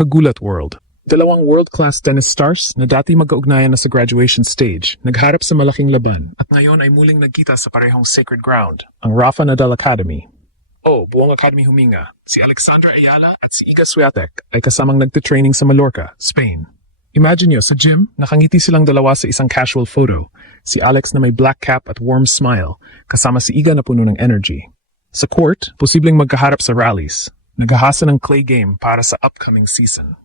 Kagulat World. Dalawang world-class tennis stars na dati magkaugnayan na sa graduation stage, nagharap sa malaking laban at ngayon ay muling nagkita sa parehong sacred ground, ang Rafa Nadal Academy. Buong academy huminga. Si Alexandra Ayala at si Iga Swiatek ay kasamang nagtitraining sa Mallorca, Spain. Imagine nyo, sa gym, nakangiti silang dalawa sa isang casual photo. Si Alex na may black cap at warm smile, kasama si Iga na puno ng energy. Sa court, posibleng magkaharap sa rallies. Naghahasa ng clay game para sa upcoming season.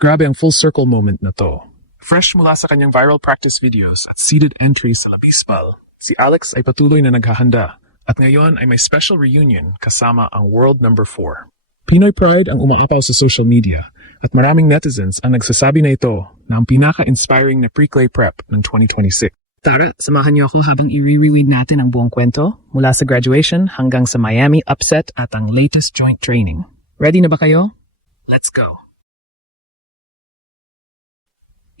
Grabe ang full circle moment na to. Fresh mula sa kanyang viral practice videos at seeded entries sa Labispal, si Alex ay patuloy na naghahanda at ngayon ay may special reunion kasama ang world number 4. Pinoy pride ang umaapaw sa social media at maraming netizens ang nagsasabi na ito na ang pinaka-inspiring na pre-clay prep ng 2026. Tara, samahan niyo ako habang i-reread natin ang buong kwento mula sa graduation hanggang sa Miami upset at ang latest joint training. Ready na ba kayo? Let's go!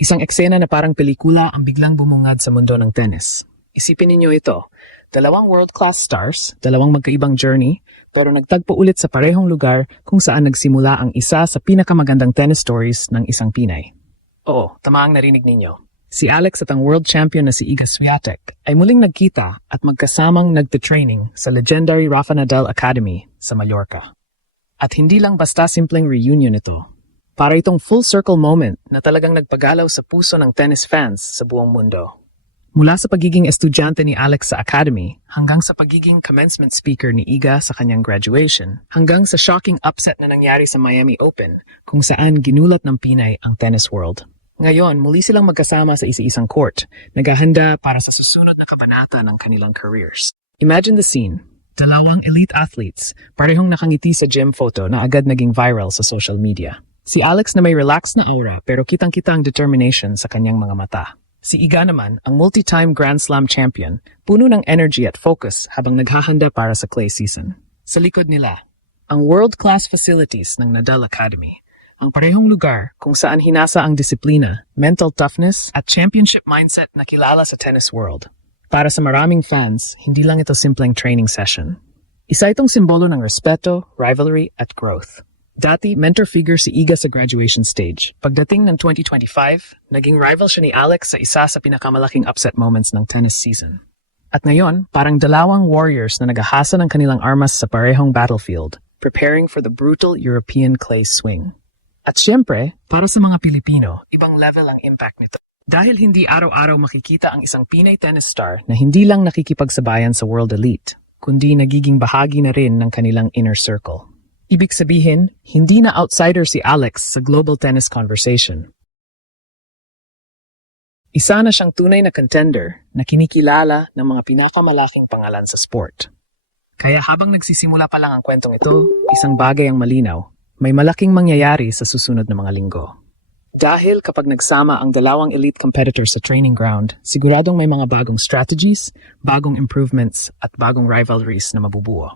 Isang eksena na parang pelikula ang biglang bumungad sa mundo ng tennis. Isipin ninyo ito, dalawang world-class stars, dalawang magkaibang journey, pero nagtagpo ulit sa parehong lugar kung saan nagsimula ang isa sa pinakamagandang tennis stories ng isang Pinay. Oo, tama ang narinig ninyo. Si Alex at ang world champion na si Iga Swiatek ay muling nagkita at magkasamang nagte-training sa legendary Rafa Nadal Academy sa Mallorca. At hindi lang basta simpleng reunion ito. Para itong full circle moment na talagang nagpagalaw sa puso ng tennis fans sa buong mundo. Mula sa pagiging estudyante ni Alex sa academy, hanggang sa pagiging commencement speaker ni Iga sa kanyang graduation, hanggang sa shocking upset na nangyari sa Miami Open, kung saan ginulat ng Pinay ang tennis world. Ngayon, muli silang magkasama sa isa-isang court, naghahanda para sa susunod na kabanata ng kanilang careers. Imagine the scene. Dalawang elite athletes, parehong nakangiti sa gym photo na agad naging viral sa social media. Si Alex na may relaxed na aura pero kitang-kita ang determination sa kanyang mga mata. Si Iga naman, ang multi-time Grand Slam champion, puno ng energy at focus habang naghahanda para sa clay season. Sa likod nila, ang world-class facilities ng Nadal Academy. Ang parehong lugar kung saan hinasa ang disiplina, mental toughness at championship mindset na kilala sa tennis world. Para sa maraming fans, hindi lang ito simpleng training session. Isa itong simbolo ng respeto, rivalry at growth. Dati, mentor figure si Iga sa graduation stage. Pagdating ng 2025, naging rival siya ni Alex sa isa sa pinakamalaking upset moments ng tennis season. At ngayon, parang dalawang warriors na naghahasa ng kanilang armas sa parehong battlefield, preparing for the brutal European clay swing. At syempre, para sa mga Pilipino, ibang level ang impact nito. Dahil hindi araw-araw makikita ang isang Pinay tennis star na hindi lang nakikipagsabayan sa world elite, kundi nagiging bahagi na rin ng kanilang inner circle. Ibig sabihin, hindi na outsider si Alex sa global tennis conversation. Isa na siyang tunay na contender na kinikilala ng mga pinakamalaking pangalan sa sport. Kaya habang nagsisimula pa lang ang kwentong ito, isang bagay ang malinaw. May malaking mangyayari sa susunod na mga linggo. Dahil kapag nagsama ang dalawang elite competitors sa training ground, siguradong may mga bagong strategies, bagong improvements, at bagong rivalries na mabubuo.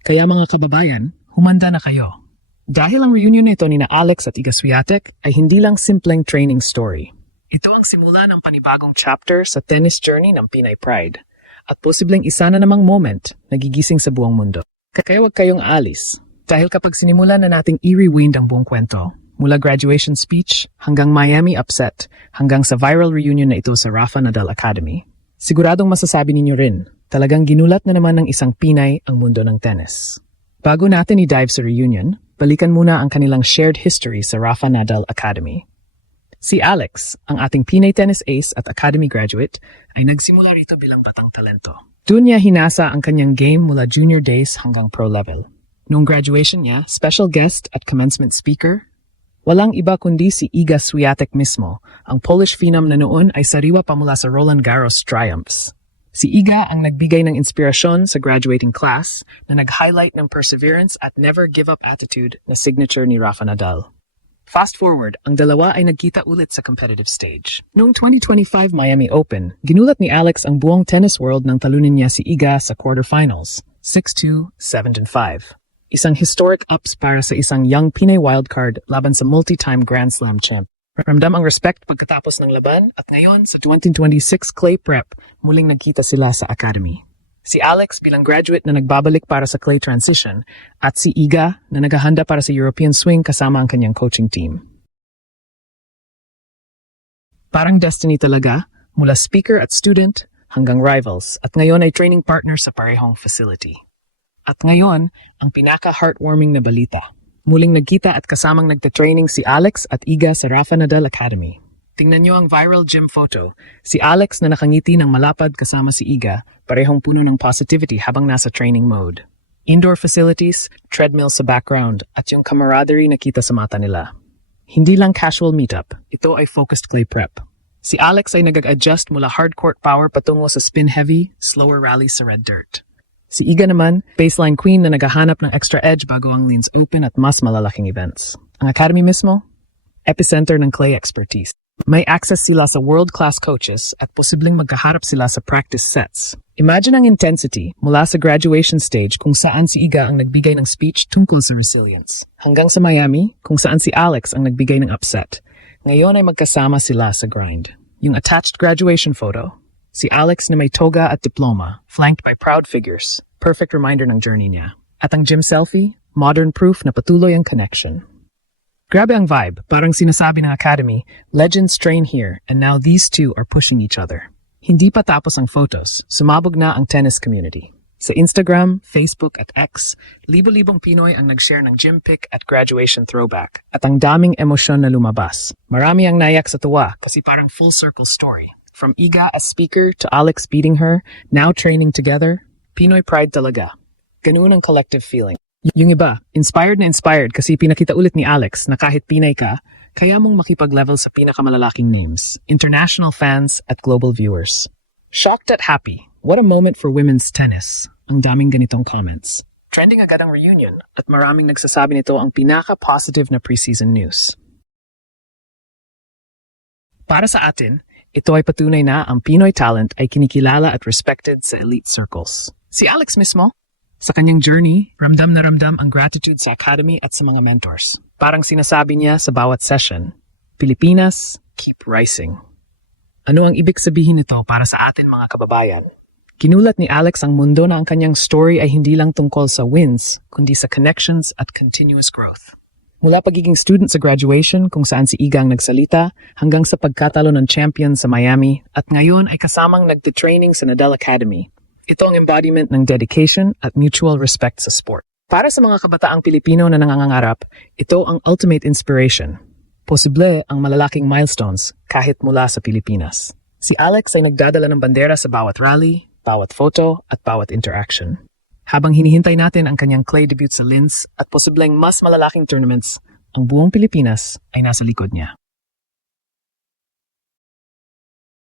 Kaya mga kababayan, humanda na kayo. Dahil ang reunion nito ni na Alex at Iga Swiatek ay hindi lang simpleng training story. Ito ang simula ng panibagong chapter sa tennis journey ng Pinay Pride. At posibleng isa na namang moment na gigising sa buong mundo. Kaya huwag kayong alis. Dahil kapag sinimulan na nating i-rewind ang buong kwento, mula graduation speech hanggang Miami upset, hanggang sa viral reunion na ito sa Rafa Nadal Academy, siguradong masasabi ninyo rin, talagang ginulat na naman ng isang Pinay ang mundo ng tennis. Bago natin i-dive sa reunion, balikan muna ang kanilang shared history sa Rafa Nadal Academy. Si Alex, ang ating Pinay tennis ace at academy graduate, ay nagsimula rito bilang batang talento. Doon niya hinasa ang kanyang game mula junior days hanggang pro level. Noong graduation niya, special guest at commencement speaker, walang iba kundi si Iga Swiatek mismo, ang Polish phenom na noon ay sariwa pa mula sa Roland Garros triumphs. Si Iga ang nagbigay ng inspirasyon sa graduating class na nag-highlight ng perseverance at never-give-up attitude na signature ni Rafa Nadal. Fast forward, ang dalawa ay nagkita ulit sa competitive stage. Noong 2025 Miami Open, ginulat ni Alex ang buong tennis world nang talunin niya si Iga sa quarterfinals, 6-2, 7-5. Isang historic ups para sa isang young Pinay wildcard laban sa multi-time Grand Slam champ. Ramdam ang respect pagkatapos ng laban at ngayon sa 2026 clay prep, muling nagkita sila sa academy. Si Alex bilang graduate na nagbabalik para sa clay transition at si Iga na naghahanda para sa European swing kasama ang kanyang coaching team. Parang destiny talaga, mula speaker at student hanggang rivals at ngayon ay training partner sa parehong facility. At ngayon, ang pinaka-heartwarming na balita. Muling nagkita at kasamang nagte-training si Alex at Iga sa Rafa Nadal Academy. Tingnan niyo ang viral gym photo. Si Alex na nakangiti ng malapad kasama si Iga, parehong puno ng positivity habang nasa training mode. Indoor facilities, treadmill sa background, at yung camaraderie na kita sa mata nila. Hindi lang casual meetup, ito ay focused clay prep. Si Alex ay nag-adjust mula hard court power patungo sa spin-heavy, slower rally sa red dirt. Si Iga naman, baseline queen na naghahanap ng extra edge bago ang lanes open at mas malalaking events. Ang academy mismo, epicenter ng clay expertise. May access sila sa world-class coaches at posibleng magkaharap sila sa practice sets. Imagine ang intensity mula sa graduation stage kung saan si Iga ang nagbigay ng speech tungkol sa resilience. Hanggang sa Miami, kung saan si Alex ang nagbigay ng upset. Ngayon ay magkasama sila sa grind. Yung attached graduation photo, si Alex na may toga at diploma, flanked by proud figures. Perfect reminder ng journey niya. At ang gym selfie, modern proof na patuloy ang connection. Grabe ang vibe, parang sinasabi ng Academy, legends train here and now these two are pushing each other. Hindi pa tapos ang photos, sumabog na ang tennis community. Sa Instagram, Facebook at X, libo-libong Pinoy ang nag-share ng gym pic at graduation throwback. At ang daming emosyon na lumabas. Marami ang nayak sa tuwa kasi parang full circle story. From Iga as speaker to Alex beating her, now training together, Pinoy pride talaga. Ganoon ang collective feeling. Yung iba, inspired kasi pinakita ulit ni Alex na kahit Pinay ka, kaya mong makipag-level sa pinakamalalaking names, international fans at global viewers. Shocked at happy, what a moment for women's tennis. Ang daming ganitong comments. Trending agad ang reunion at maraming nagsasabi nito ang pinaka-positive na preseason news. Para sa atin, ito ay patunay na ang Pinoy talent ay kinikilala at respected sa elite circles. Si Alex mismo, sa kanyang journey, ramdam na ramdam ang gratitude sa Academy at sa mga mentors. Parang sinasabi niya sa bawat session, Pilipinas, keep rising. Ano ang ibig sabihin nito para sa atin mga kababayan? Kinulat ni Alex ang mundo na ang kanyang story ay hindi lang tungkol sa wins, kundi sa connections at continuous growth. Mula pagiging student sa graduation kung saan si Iga ang nagsalita, hanggang sa pagkatalo ng champion sa Miami, at ngayon ay kasamang nagtitraining sa Nadal Academy. Ito ang embodiment ng dedication at mutual respect sa sport. Para sa mga kabataang Pilipino na nangangarap, ito ang ultimate inspiration. Posible ang malalaking milestones kahit mula sa Pilipinas. Si Alex ay nagdadala ng bandera sa bawat rally, bawat photo at bawat interaction. Habang hinihintay natin ang kanyang clay debut sa Linz at posibleng mas malalaking tournaments, ang buong Pilipinas ay nasa likod niya.